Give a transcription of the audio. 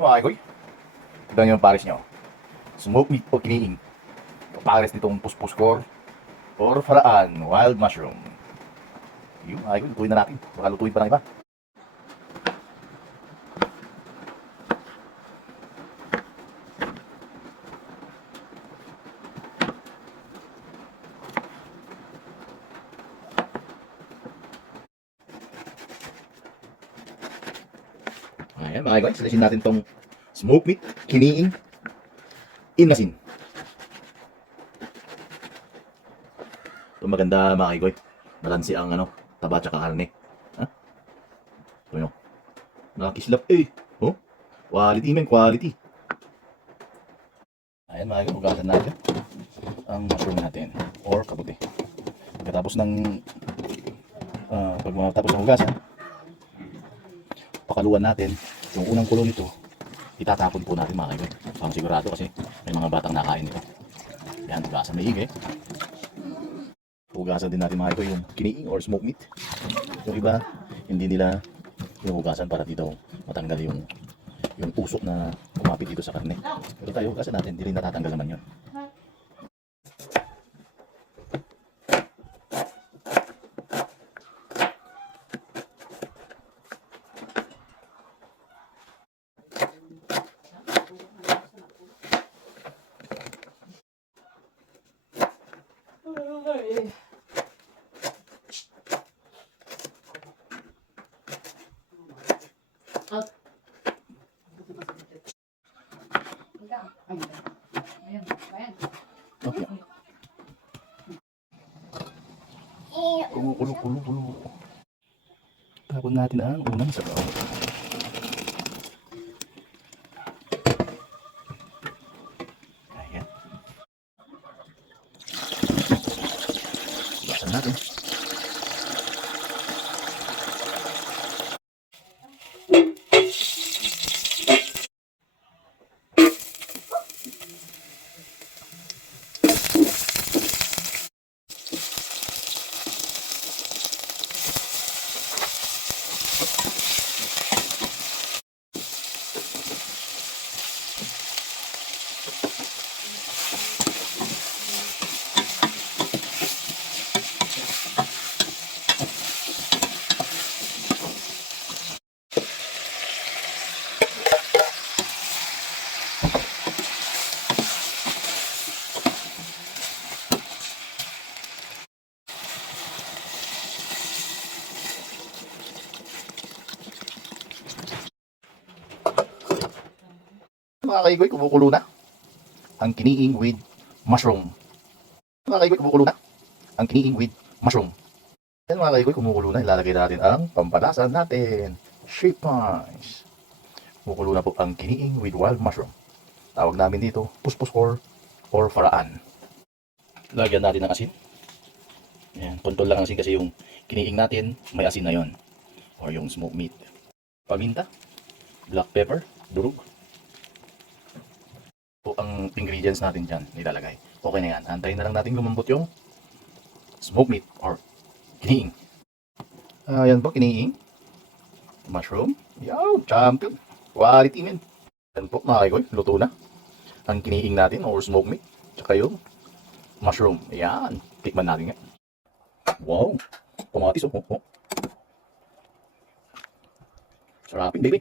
Mga kikoy, tignan nyo yung pares nyo. Smoke meat o kiniing. Yung pares nitong puspus or faraan, wild mushroom. Yung mga kikoy, lutuin na natin. Baka lutuin pa ng iba. Ayan mga kikoy, salisin natin tong smoke meat, kiniing, inasin. Ito maganda mga kikoy. Balansi ang taba tsaka karne. Ha? Ito nyo. Nakakislap eh. Oh, quality men, quality. Ayan mga kikoy, hugasan natin ang mushroom natin or kabuti. Pagkatapos ng pag matapos ng hugasan, pakaluan natin yung unang kulo nito, itatapon po natin mga kaibigan. Pang sigurado kasi may mga batang nakain nito. Yan, hugasan maigi. Hugasan din natin mga kaibigan yung kiniing or smoke meat. Yung iba, hindi nila hinuhugasan para dito matanggal yung usok na kumapit dito sa karne. Pero tayo, hugasan natin, hindi rin natatanggal naman yun. Okay. Kulo. Tapon natin ang unang sabaw. Ayan. Basan natin. Mga kaigoy, kumukulo na ang kiniing with mushroom. Mga kaigoy, kumukulo na ang kiniing with mushroom. Yan mga kaigoy, kumukulo na. Ilalagay natin ang pampalasa natin. Shipons. Kumukulo na po ang kiniing with wild mushroom. Tawag namin dito, puspus or faraan. Lagyan natin ng asin. Yan, kontrol lang ang asin kasi yung kiniing natin may asin na yon. Or yung smoked meat. Paminta, black pepper, durog. Po ang ingredients natin dyan nilalagay. Okay na yan. Antayin na lang natin lumambot yung smoked meat or kiniing. Yan po, kiniing. Mushroom. Yaw, champion. Quality men. Yan po mga kaigoy, luto na. Ang kiniing natin or smoked meat. Tsaka yung mushroom. Yan. Tikman natin nga. Wow. Kamatis oh. Sarapin baby.